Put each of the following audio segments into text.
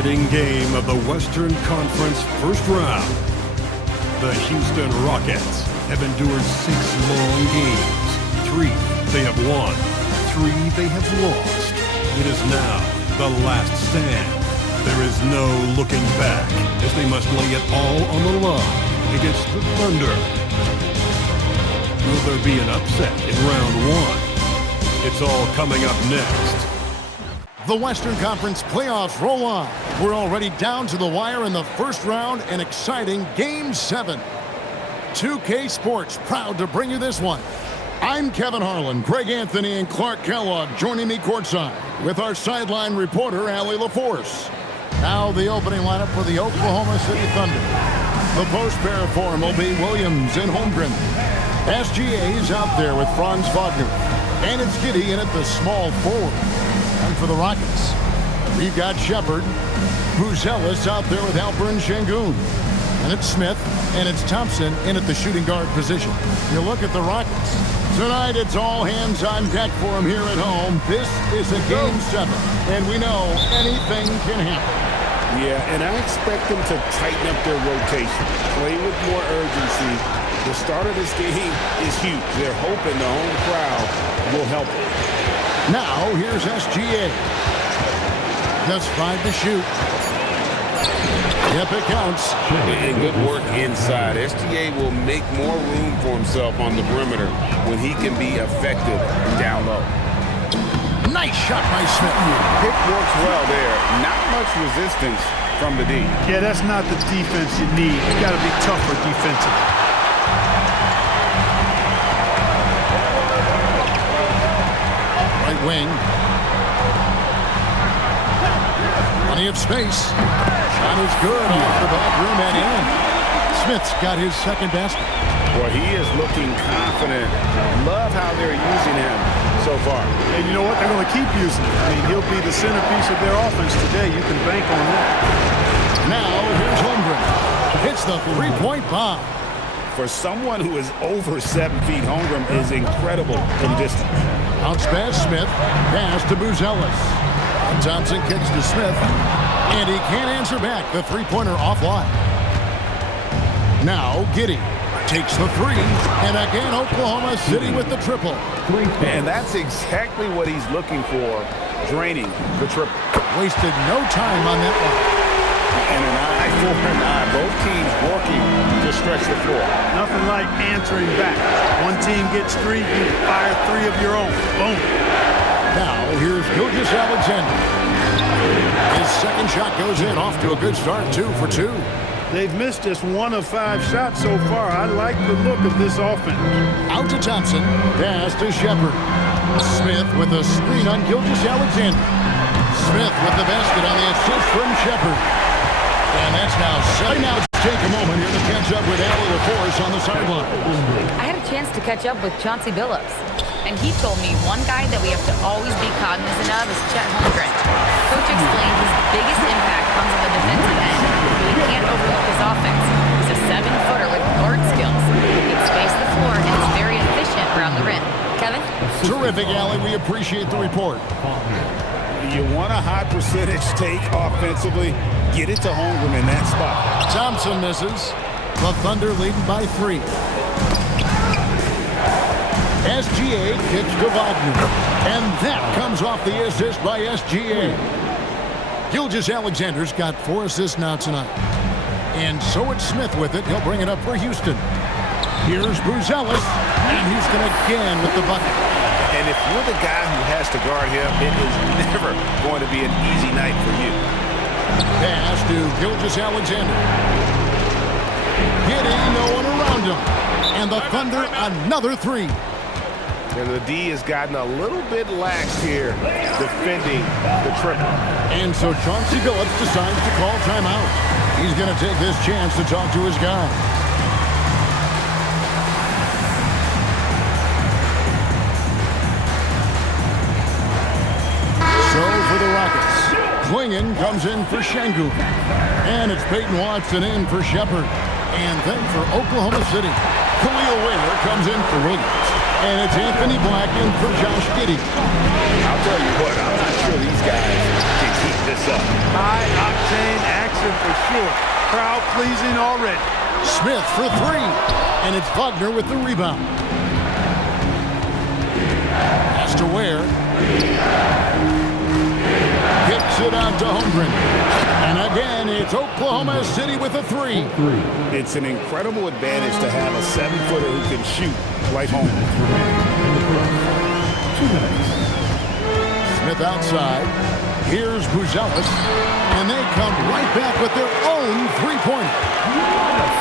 exciting game of the Western Conference first round. The Houston Rockets have endured 6 long games. 3 they have won, 3 they have lost. It is now the last stand. There is no looking back as they must lay it all on the line against the Thunder. Will there be an upset in round 1? It's all coming up next. The Western Conference playoffs roll on. We're already down to the wire in the first round, an exciting Game 7. 2K Sports proud to bring you this one. I'm Kevin Harlan, Greg Anthony, and Clark Kellogg joining me courtside with our sideline reporter, Allie LaForce. Now the opening lineup for the Oklahoma City Thunder. The post pair for him will be Williams and Holmgren. SGA's out there with Franz Wagner. And it's Giddey in at the small forward. And for the Rockets, we've got Shepard, Buzelis out there with Alperen Şengün. And it's Smith, and it's Thompson in at the shooting guard position. You look at the Rockets. Tonight, it's all hands on deck for them here at home. This is a Game 7, and we know anything can happen. Yeah, and I expect them to tighten up their rotation, play with more urgency. The start of this game is huge. They're hoping the home crowd will help them. Now, here's SGA. Just 5 to shoot. Yep, it counts. And good work inside. SGA will make more room for himself on the perimeter when he can be effective down low. Nice shot by Smith. Pick works well there. Not much resistance from the D. Yeah, that's not the defense you need. You got to be tougher defensively. Right wing. Plenty of space. Shot is good off the back rim and in. Smith's got his second basket. Boy, he is looking confident. Love how they're using him so far. And you know what? They're going to keep using him. I mean, he'll be the centerpiece of their offense today. You can bank on that. Now, here's Holmgren. Hits the three-point bomb. For someone who is over 7 feet, Holmgren is incredible from distance. Bounce pass, Smith. Pass to Buzelis. Thompson kicks to Smith. And he can't answer back. The three-pointer offline. Now, Giddey takes the 3. And again, Oklahoma City with the triple. And that's exactly what he's looking for, draining the triple. Wasted no time on that one. And an eye for an eye. Both teams working to stretch the floor. Nothing like answering back. One team gets 3, you fire 3 of your own. Boom. Now, here's Gilgeous-Alexander. His second shot goes in, off to a good start, 2 for 2. They've missed just 1 of 5 shots so far. I like the look of this offense. Out to Thompson, pass to Shepard. Smith with a screen on Gilgeous-Alexander. Smith with the basket on the assist from Shepard. And that's now 7. Now take a moment here to catch up with Allie LaForce on the sideline. I had a chance to catch up with Chauncey Billups, and he told me one guy that we have to always be cognizant of is Chet Holmgren. Coach explained his biggest impact comes on the defensive end, but we can't overlook his offense. He's a 7-footer with guard skills. He can space the floor and is very efficient around the rim. Kevin? Terrific, Allie. We appreciate the report. You want a high percentage take offensively, get it to Holmgren in that spot. Thompson misses. The Thunder leading by 3. SGA kicks to Wagner. And that comes off the assist by SGA. Gilgeous-Alexander's got 4 assists now tonight. And so it's Smith with it. He'll bring it up for Houston. Here's Buzelis. And Houston again with the bucket. And if you're the guy who has to guard him, it is never going to be an easy night for you. Pass to Gilgeous-Alexander. Giddey, no one around him. And the Thunder, another 3. And the D has gotten a little bit lax here defending the triple. And so Chauncey Billups decides to call timeout. He's going to take this chance to talk to his guy. So for the Rockets, Klingon comes in for Şengün. And it's Peyton Watson in for Shepard. And then for Oklahoma City, Khalil Wheeler comes in for Williams. And it's Anthony Black in for Josh Giddey. I'll tell you what, I'm not sure these guys can keep this up. High-octane action for sure. Crowd pleasing already. Smith for three. And it's Wagner with the rebound. Pass to Ware. Kicks it out to Holmgren. And again, it's Oklahoma City with a three. It's an incredible advantage to have a 7-footer who can shoot like Holmgren. 2 minutes. Smith outside. Here's Buzelis. And they come right back with their own three-pointer.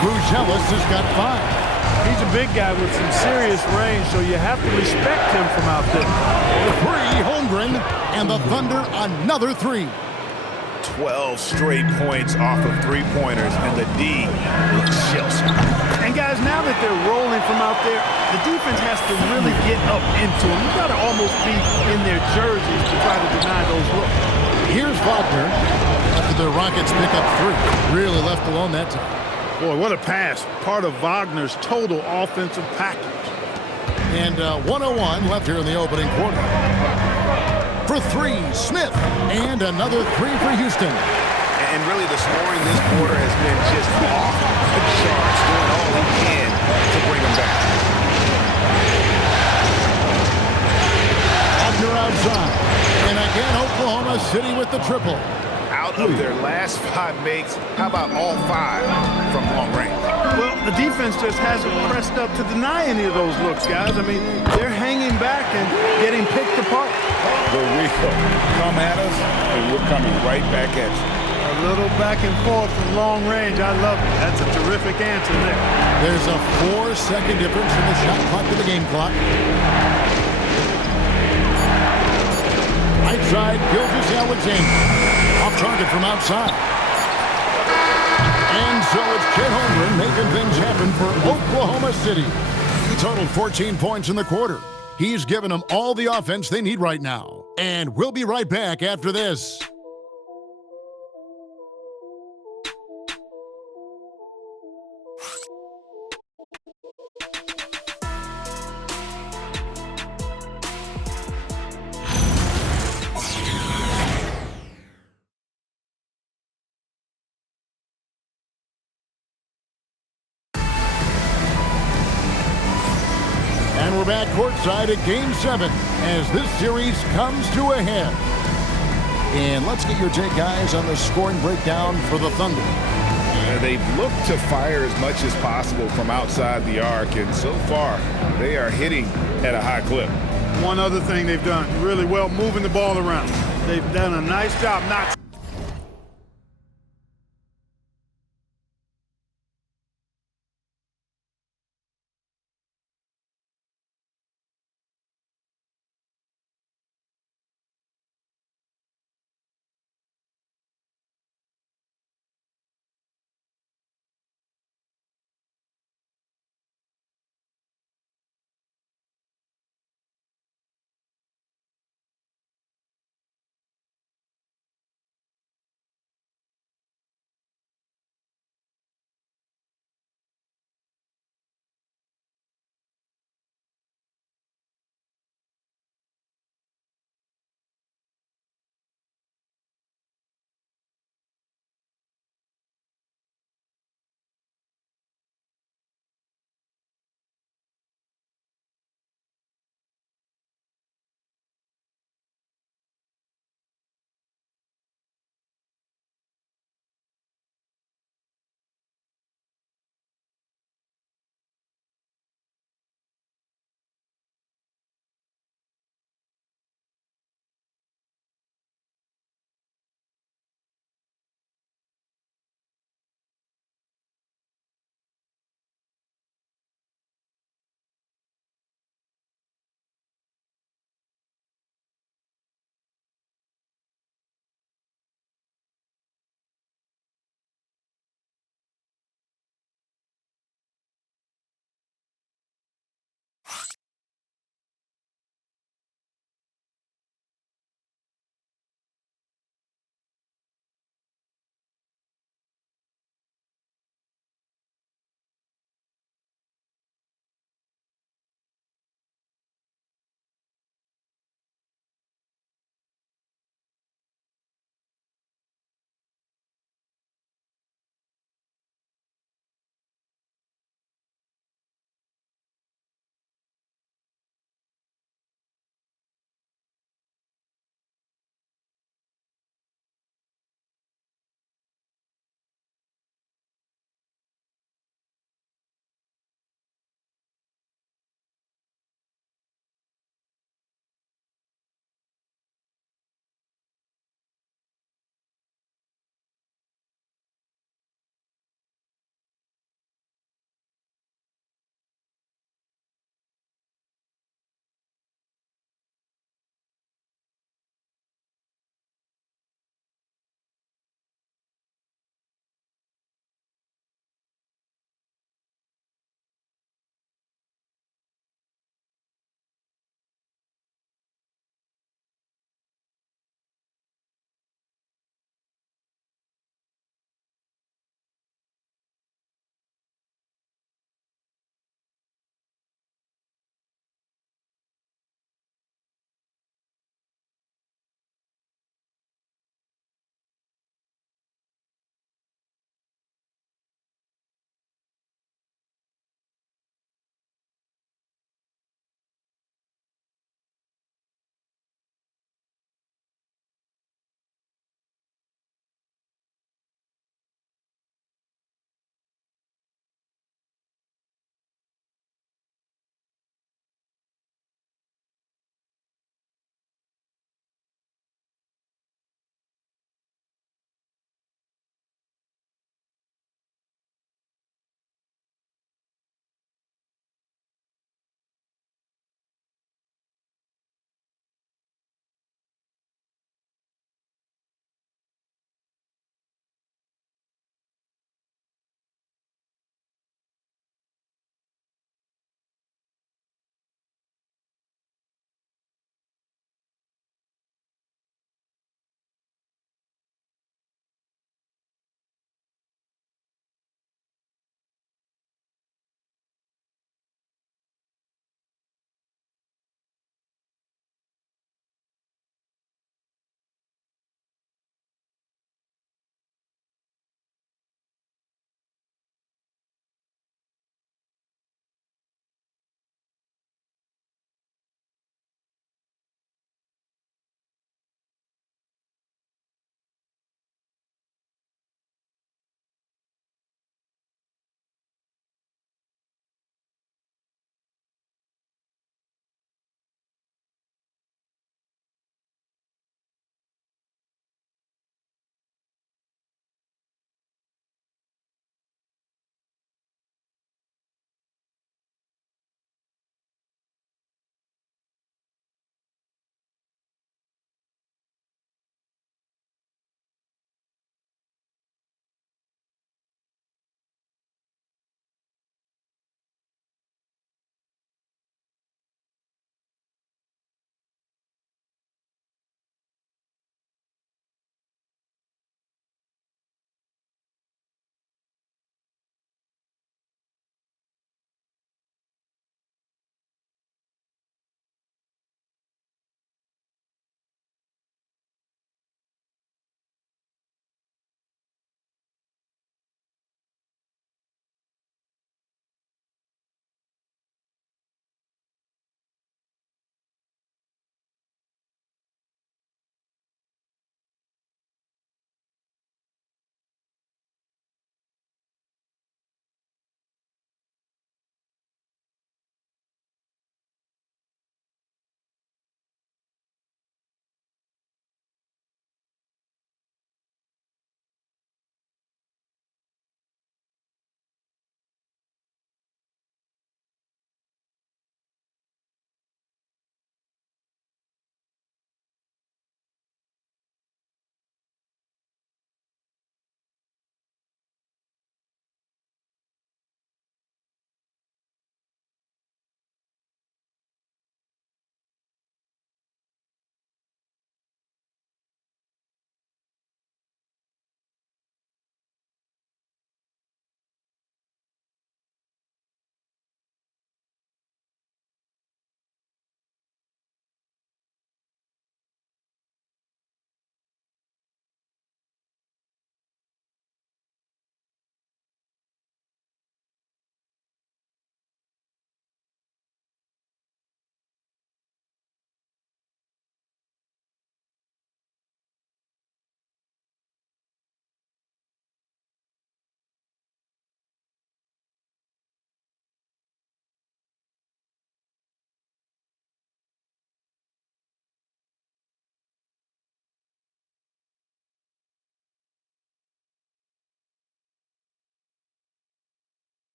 Buzelis has got 5. He's a big guy with some serious range, so you have to respect him from out there. Three, Holmgren, and the Thunder another three. 12 straight points off of three-pointers, and the D looks shell-shocked. And guys, now that they're rolling from out there, the defense has to really get up into them. You've got to almost be in their jerseys to try to deny those looks. Here's Wagner after the Rockets pick up 3. Really left alone that time. Boy, what a pass. Part of Wagner's total offensive package. And 1:01 left here in the opening quarter. For 3, Smith. And another 3 for Houston. And really, the scoring this quarter has been just off the charts, doing all he can to bring them back. Wagner outside. And again, Oklahoma City with the triple. Out of their last 5 makes, how about all 5 from long range? Well, the defense just hasn't pressed up to deny any of those looks, guys. I mean, they're hanging back and getting picked apart. The Rico come at us, and we're coming right back at you. A little back and forth from long range. I love it. That's a terrific answer there. There's a 4-second difference from the shot clock to the game clock. Right side, Gilgeous-Alexander. Off target from outside. And so it's Chet Holmgren making things happen for Oklahoma City. He totaled 14 points in the quarter. He's given them all the offense they need right now. And we'll be right back after this. And we're back courtside at Game 7 as this series comes to a head. And let's get your take, guys, on the scoring breakdown for the Thunder. They've looked to fire as much as possible from outside the arc, and so far they are hitting at a high clip. One other thing they've done really well, moving the ball around. They've done a nice job not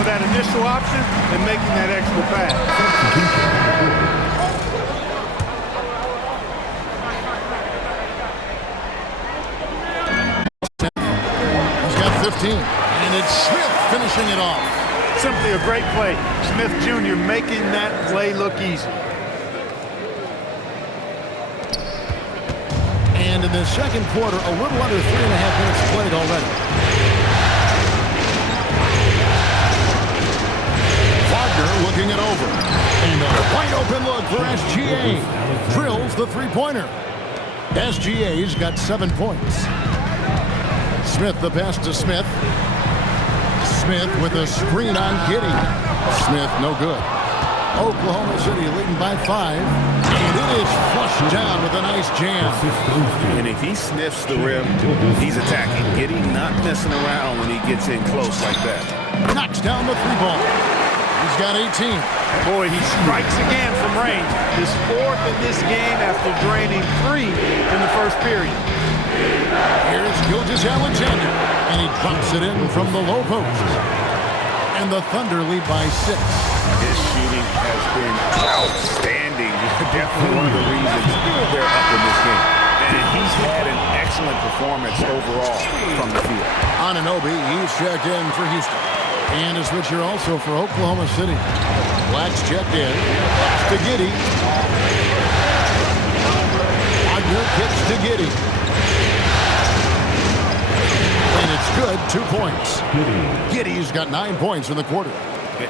for that initial option and making that extra pass. He's got 15, and it's Smith finishing it off. Simply a great play. Smith Jr. making that play look easy. And in the second quarter, a little under 3.5 minutes played already. Wagner looking it over. And a wide open look for SGA. Drills the three-pointer. SGA's got 7 points. Smith the pass to Smith. Smith with a screen on Giddey. Smith no good. Oklahoma City leading by 5. And it is flushed down with a nice jam. And if he sniffs the rim, he's attacking. Giddey not messing around when he gets in close like that. Knocks down the three ball. He's got 18. Boy, he strikes again from range. His 4th in this game after draining 3 in the first period. Here's Gilgeous-Alexander, and he drops it in from the low post. And the Thunder lead by 6. His shooting has been outstanding. Definitely one of the reasons they're up in this game. And he's had an excellent performance overall from the field. Anunoby, he's checked in for Houston. And a switcher also for Oklahoma City. Black's checked in. To Giddey. Wagner kicks to Giddey. And it's good, 2 points. Giddey's got 9 points in the quarter.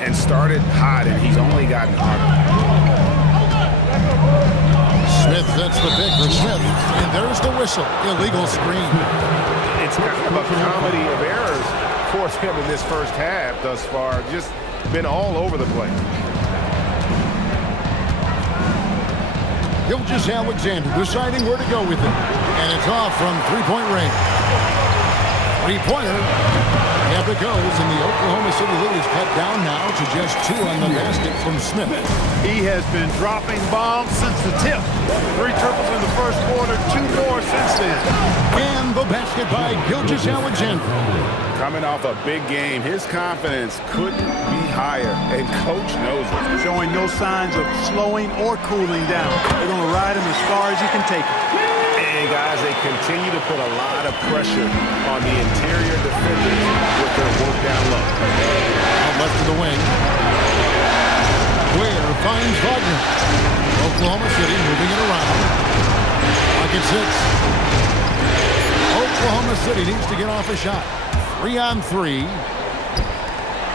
And started hot, and he's only gotten hotter. Smith sets the pick for Smith. And there's the whistle. Illegal screen. It's kind of a comedy of errors for him in this first half thus far. Just been all over the place. Gilgeous-Alexander deciding where to go with it. And it's off from three-point range. Three-pointer. Up it goes, and the Oklahoma City lead is cut down now to just 2 on the basket from Smith. He has been dropping bombs since the tip. 3 triples in the first quarter, 2 more since then. And the basket by Gilgeous-Alexander. Coming off a big game, his confidence couldn't be higher, and Coach knows it. Showing no signs of slowing or cooling down. They're going to ride him as far as he can take him. And guys, they continue to put a lot of pressure on the interior defenders with their work down low. Out left of the wing. Ware finds Wagner. Oklahoma City moving it around. Pocket 6. Oklahoma City needs to get off a shot. 3 on 3.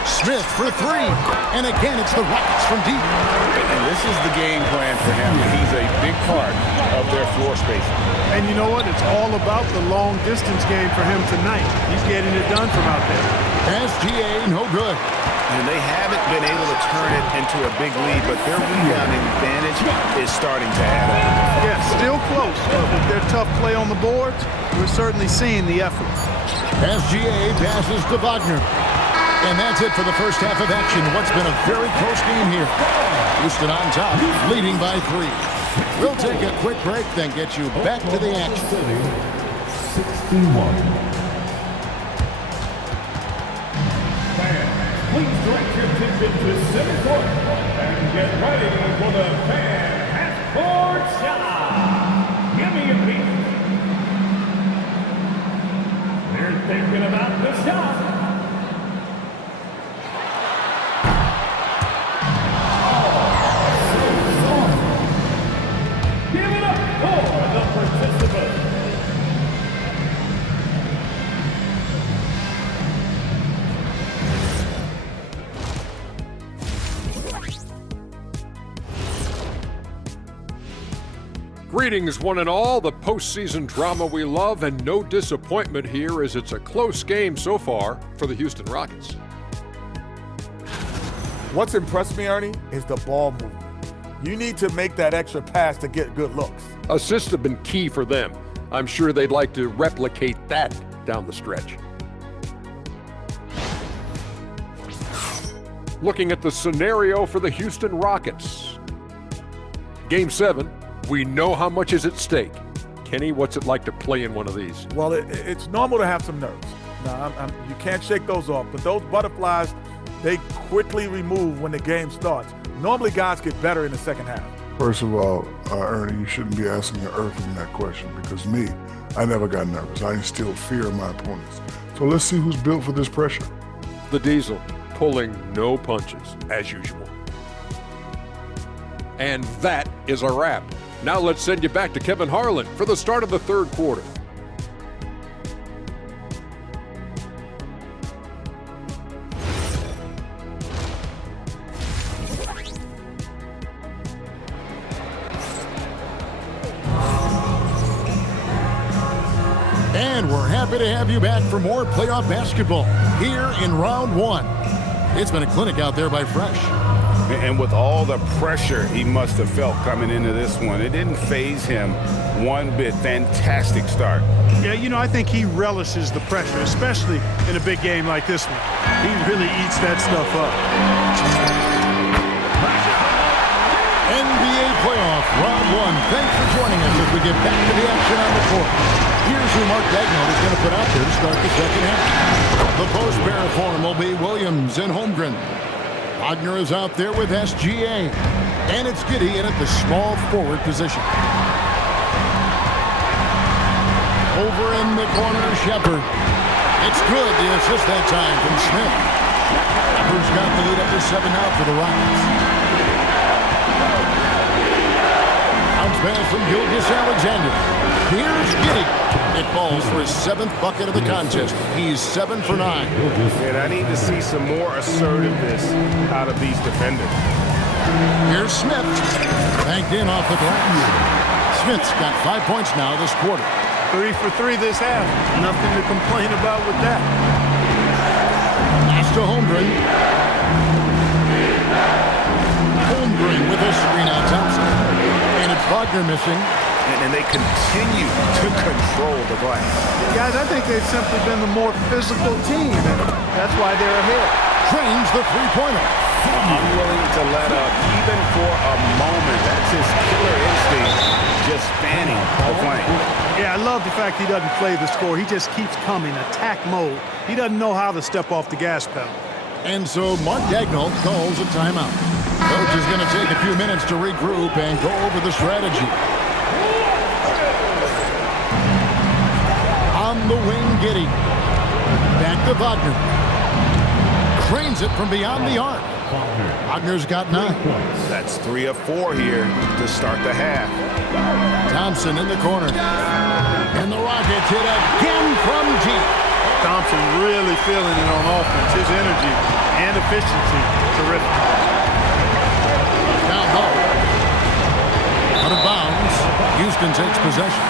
Smith for 3. And again, it's the Rockets from deep. And this is the game plan for him. He's a big part of their floor spacing. And you know what? It's all about the long distance game for him tonight. He's getting it done from out there. SGA, no good. And they haven't been able to turn it into a big lead, but their rebounding advantage is starting to add up. Yeah, still close, but with their tough play on the boards, we're certainly seeing the effort. SGA passes to Wagner. And that's it for the first half of action. What's been a very close game here. Houston on top, leading by 3. We'll take a quick break, then get you back to the action. 61. Please direct your attention to center court and get ready for the fan half-court shot. Give me a beat. They're thinking about the shot. Give it up for the participants. Greetings, one and all. The postseason drama we love, and no disappointment here as it's a close game so far for the Houston Rockets. What's impressed me, Ernie, is the ball movement. You need to make that extra pass to get good looks. Assists have been key for them. I'm sure they'd like to replicate that down the stretch. Looking at the scenario for the Houston Rockets. Game 7. We know how much is at stake. Kenny, what's it like to play in one of these? Well, it's normal to have some nerves. Now, you can't shake those off, but those butterflies they quickly remove when the game starts. Normally, guys get better in the second half. First of all, Ernie, you shouldn't be asking an earthling that question because me, I never got nervous. I instilled fear in my opponents. So let's see who's built for this pressure. The Diesel pulling no punches, as usual. And that is a wrap. Now let's send you back to Kevin Harlan for the start of the third quarter. And we're happy to have you back for more playoff basketball here in round one. It's been a clinic out there by Fresh. And with all the pressure he must have felt coming into this one, it didn't faze him one bit. Fantastic start. Yeah, you know, I think he relishes the pressure, especially in a big game like this one. He really eats that stuff up. NBA playoff round one. Thanks for joining us as we get back to the action on the court. Here's who Mark Daigneault is going to put out there to start the second half. The post pair form will be Williams and Holmgren. Wagner is out there with SGA. And it's Giddey in at the small forward position. Over in the corner, Shepard. It's good, the assist that time from Smith. Shepard's got the lead up to 7 now for the Rockets. Bounce pass from Gilgeous-Alexander. Here's Giddey. It falls for his 7th bucket of the contest. He's 7 for 9. And I need to see some more assertiveness out of these defenders. Here's Smith. Banked in off the glass. Smith's got 5 points now this quarter. 3 for 3 this half. Nothing to complain about with that. Pass to Holmgren. Holmgren with a screen on Thompson. And it's Wagner missing. And they continue to control the glass. Guys, I think they've simply been the more physical team, and that's why they're ahead. Trains the three-pointer. Unwilling to let up, even for a moment. That's his killer instinct, just fanning the flame. Yeah, I love the fact he doesn't play the score. He just keeps coming, attack mode. He doesn't know how to step off the gas pedal. And so Mark Daigneault calls a timeout. Coach is going to take a few minutes to regroup and go over the strategy. On the wing, Giddey. Back to Wagner. Cranes it from beyond the arc. Wagner's got 9. That's 3 of 4 here to start the half. Thompson in the corner. And the Rockets hit again from deep. Thompson really feeling it on offense. His energy and efficiency, terrific. Down low. Out of bounds. Houston takes possession.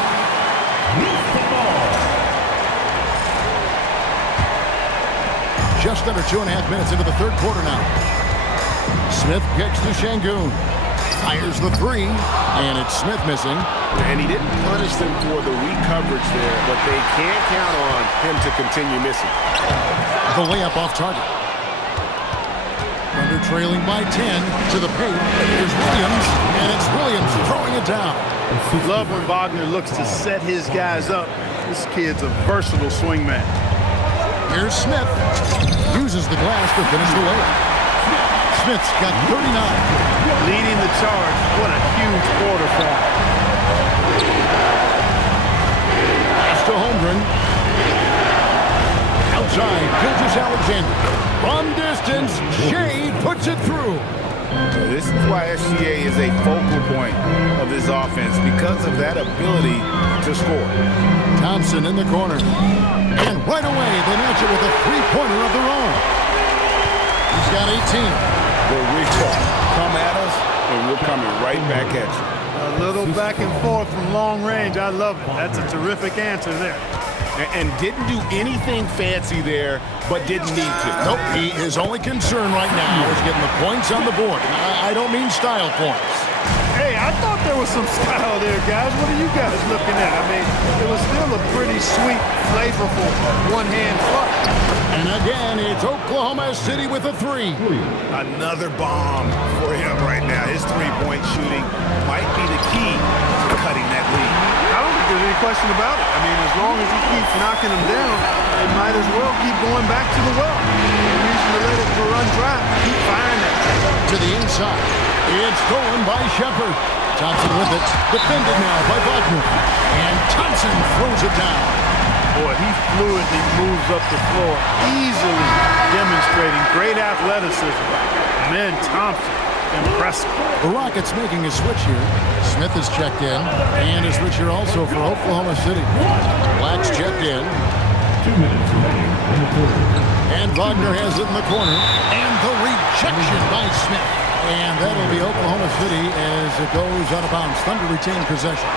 Just under 2.5 minutes into the third quarter now. Smith kicks to Şengün. Fires the 3, and it's Smith missing. And he didn't punish them for the weak coverage there, but they can't count on him to continue missing. The layup off target. Thunder trailing by 10 to the paint. Here's Williams, and it's Williams throwing it down. Love when Wagner looks to set his guys up. This kid's a versatile swingman. Here's Smith. Uses the glass to finish the layup. Smith's got 39. Leading the charge. What a huge quarter for him. Pass to Holmgren. Outside, Gilgeous-Alexander. From distance, Shai puts it through. This is why SGA is a focal point of this offense, because of that ability to score. Thompson in the corner. And right away, they match it with a three-pointer of their own. He's got 18. They'll reach up, come at us, and we're coming right back at you. A little back and forth from long range. I love it. That's a terrific answer there. And didn't do anything fancy there, but didn't need to. Nope, his only concern right now is getting the points on the board. And I don't mean style points. Hey, I thought there was some style there, guys. What are you guys looking at? I mean, it was still a pretty sweet, flavorful one-hand flush. And again, it's Oklahoma City with a 3. Another bomb for him right now. His three-point shooting might be the key to cutting that lead. I don't think there's any question about it. I mean, as long as he keeps knocking them down, they might as well keep going back to the well. No reason to to let it run dry. Keep firing that. To the inside. It's stolen by Shepard. Thompson with it. Defended now by Wagner. And Thompson throws it down. Boy, he fluidly moves up the floor, easily demonstrating great athleticism. Man, Thompson, impressive. The Rockets making a switch here. Smith is checked in. And a switch here also for Oklahoma City. Black's checked in. 2 minutes remaining in the quarter. And Wagner has it in the corner. And the rejection by Smith. And that'll be Oklahoma City as it goes out of bounds. Thunder retain possession.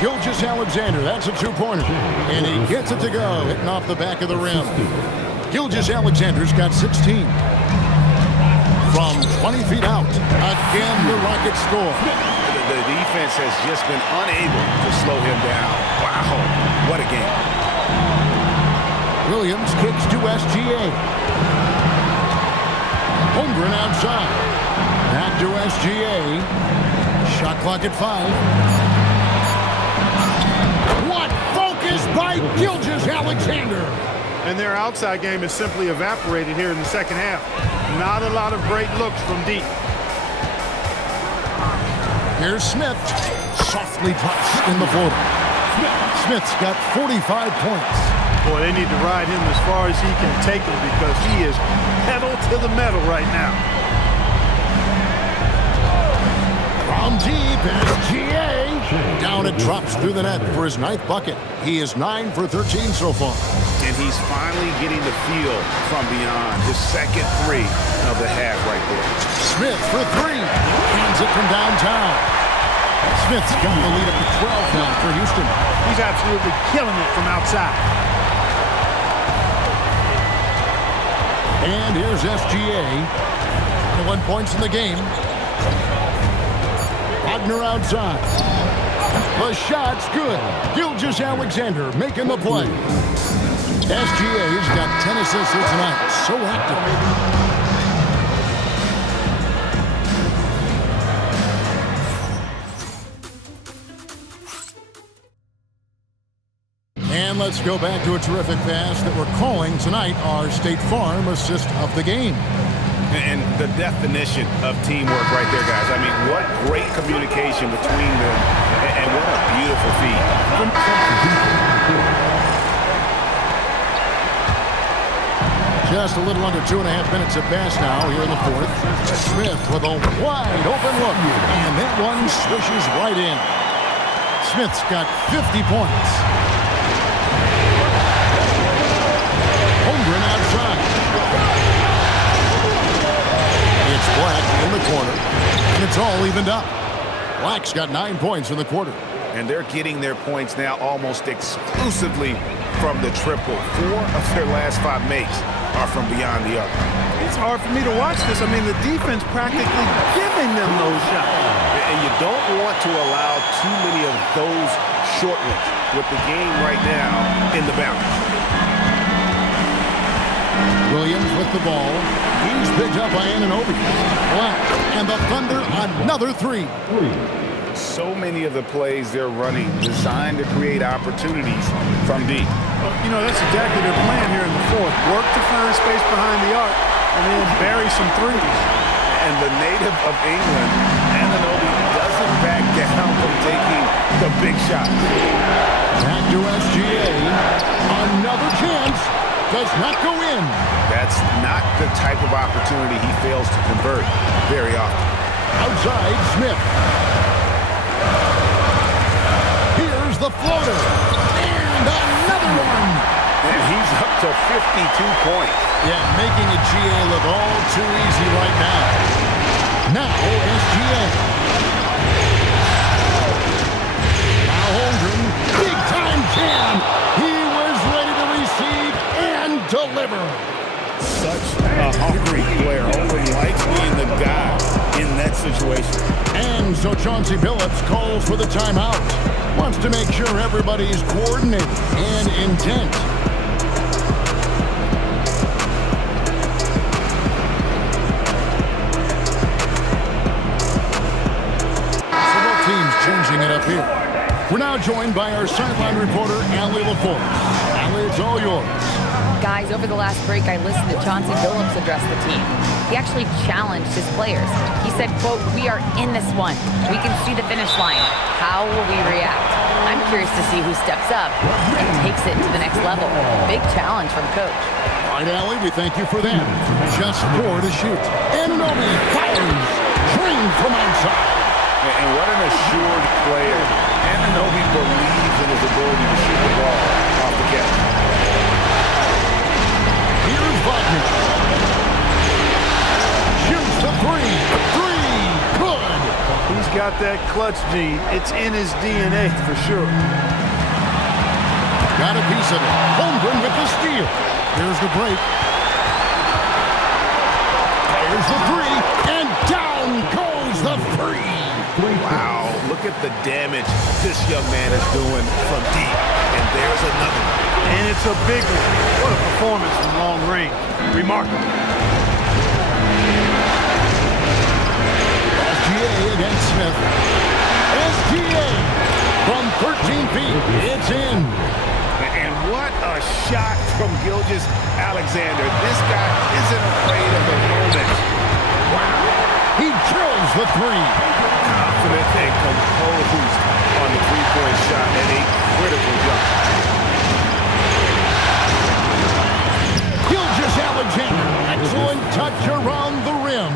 Gilgeous-Alexander, that's a two-pointer. And he gets it to go, hitting off the back of the rim. Gilgeous-Alexander's got 16. From 20 feet out, again the Rockets score. The defense has just been unable to slow him down. Wow, what a game. Williams kicks to SGA. Holmgren outside. Back to SGA. Shot clock at 5. What focus by Gilgeous-Alexander. And their outside game is simply evaporated here in the second half. Not a lot of great looks from deep. Here's Smith. Softly drops in the floater. Smith's got 45 points. Boy, they need to ride him as far as he can take him because he is pedal to the metal right now. From deep, SGA. Down it drops through the net for his 9th bucket. He is 9 for 13 so far. And he's finally getting the feel from beyond. His second 3 of the half right there. Smith for 3. Hands it from downtown. Smith's got the lead up to 12 now for Houston. He's absolutely killing it from outside. And here's SGA. 1 points in the game. Wagner outside. The shot's good. Gilgeous-Alexander making the play. SGA's got 10 assists here tonight. So active. And let's go back to a terrific pass that we're calling tonight our State Farm assist of the game. And the definition of teamwork right there, guys. I mean, what great communication between them, and what a beautiful feat. Just a little under 2.5 minutes at pass now here in the 4th. Smith with a wide open look, and that one swishes right in. Smith's got 50 points. Holmgren outside. It's Black in the corner. It's all evened up. Black's got 9 points in the quarter. And they're getting their points now almost exclusively from the triple. 4 of their last 5 makes are from beyond the arc. It's hard for me to watch this. I mean, the defense practically giving them those shots. And you don't want to allow too many of those short ones with the game right now in the balance. Williams with the ball. He's picked up by Anunoby. Black and the Thunder another 3. So many of the plays they're running designed to create opportunities from deep. You know, that's exactly their plan here in the 4th. Work to find space behind the arc and then bury some threes. And the native of England, Anunoby, doesn't back down from taking the big shot. Back to SGA. Another chance. Does not go in. That's not the type of opportunity he fails to convert very often. Outside, Smith. Here's the floater. And another one. And he's up to 52 points. Yeah, making a GA look all too easy right now. Now, SGA. Now Holmgren. Big time jam. He was ready to receive and deliver. Such a hungry player. Holmgren likes being the guy in that situation. And so Chauncey Billups calls for the timeout. Wants to make sure everybody's coordinated and intent. So both teams changing it up here. We're now joined by our sideline reporter, Allie LaForce. Allie, it's all yours. Guys, over the last break, I listened to Chauncey Billups address the team. He actually challenged his players. He said, quote, "We are in this one. We can see the finish line. How will we react?" I'm curious to see who steps up and takes it to the next level. Big challenge from Coach. All right, Allie, we thank you for that. Just 4 to shoot. Anunoby fires. Drained from outside. And what an assured player. Anunoby believes in his ability to shoot the ball off the catch. Here's Wagner. Shoots the 3. 3. Good. He's got that clutch gene. It's in his DNA for sure. Got a piece of it. Holmgren with the steal. Here's the break. There's the 3. And down goes the 3. Wow, look at the damage this young man is doing from deep. And there's another one. And it's a big one. What a performance from long range. Remarkable. SGA against Smith. SGA from 13 feet. It's in. And what a shot from Gilgeous-Alexander. This guy isn't afraid of the moment. Wow. He drills the 3. Confident and composed on the three-point shot at a critical jump. Gilgeous-Alexander. Excellent touch around the rim.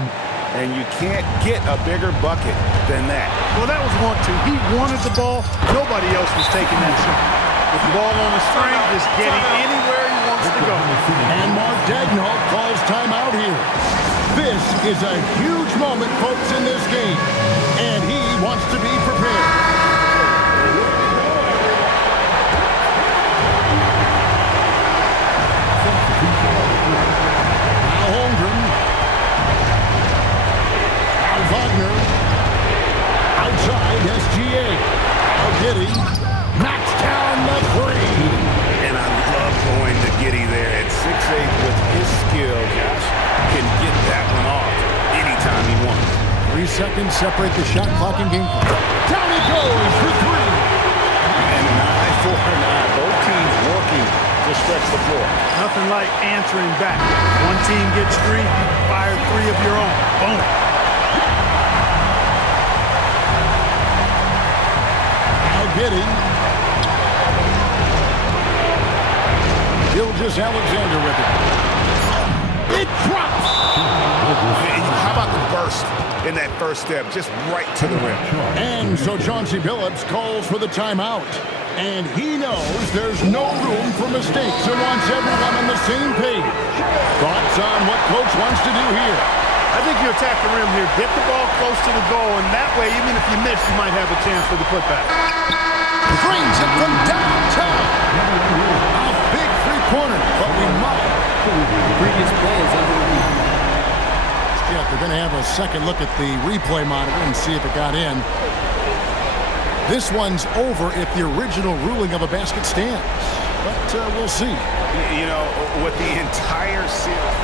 And you can't get a bigger bucket than that. Well, that was 1-2. He wanted the ball. Nobody else was taking that shot. With the ball on the string, just getting anywhere he wants to go. And Mark Daigneault calls timeout here. This is a huge moment, folks, in this game. And he wants to be prepared. Now Holmgren. Now Wagner. Outside, SGA. Now Giddey. Knocks down the 3. And I love going to Giddey there at 6'8" with his skill. Josh can get that one off anytime he wants. 3 seconds separate the shot clock and game clock. Down he goes for 3. And an eye for an eye. Both teams working to stretch the floor. Nothing like answering back. One team gets 3, you fire 3 of your own. Boom. Now Giddey. Gilgeous-Alexander with it. It drops. How about the burst in that first step, just right to the rim? And so Chauncey Billups calls for the timeout. And he knows there's no room for mistakes and wants everyone on the same page. Thoughts on what Coach wants to do here? I think you attack the rim here. Get the ball close to the goal, and that way, even if you miss, you might have a chance for the putback. Brings it from downtown. A big three-pointer, but we might. The previous play is under review. Yeah, they're going to have a second look at the replay monitor and see if it got in. This one's over if the original ruling of a basket stands. But we'll see. You know, with the entire series.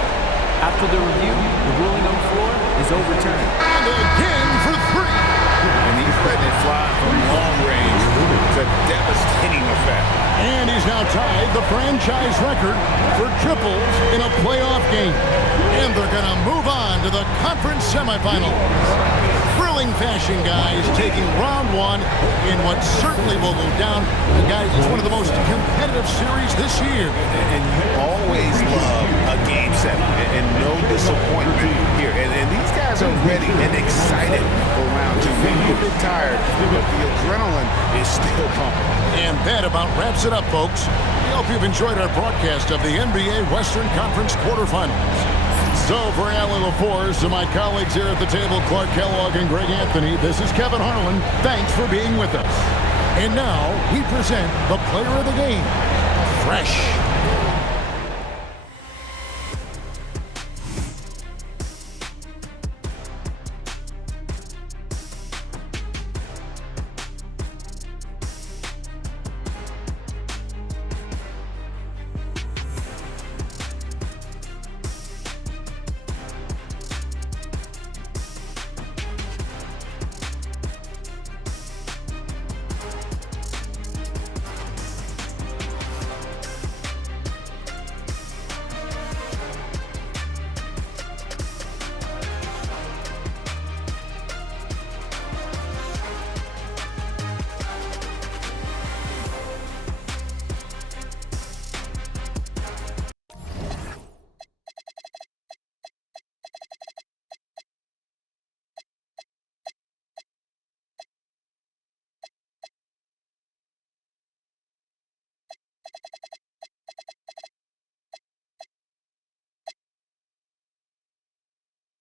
After the review, the ruling on the floor is overturned. And again for 3. And he's letting it fly from long range to devastating effect. And he's now tied the franchise record for triples in a playoff game. And they're going to move on to the conference semifinals. Thrilling fashion, guys, taking round 1 in what certainly will go down. Guys, it's one of the most competitive series this year. And you always love a game 7 and no disappointment here. And these guys are ready and excited for round 2. Maybe a bit tired, but the adrenaline is still pumping. And that about wraps it up, folks. We hope you've enjoyed our broadcast of the NBA Western Conference quarterfinals. So for Allie LaForce and my colleagues here at the table, Clark Kellogg and Greg Anthony, this is Kevin Harlan. Thanks for being with us. And now we present the player of the game, Fresh.